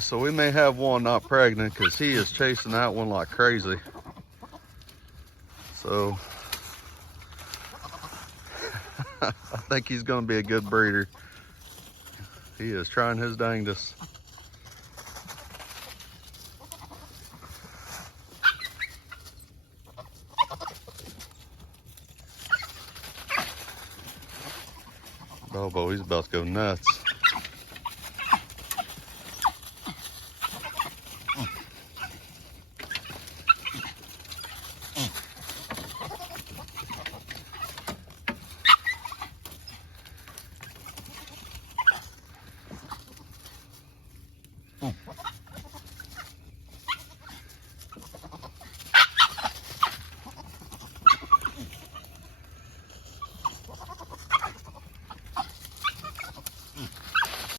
So we may have one not pregnant because he is chasing that one like crazy. So I think he's going to be a good breeder. He is trying his dangest. Oh boy, he's about to go nuts.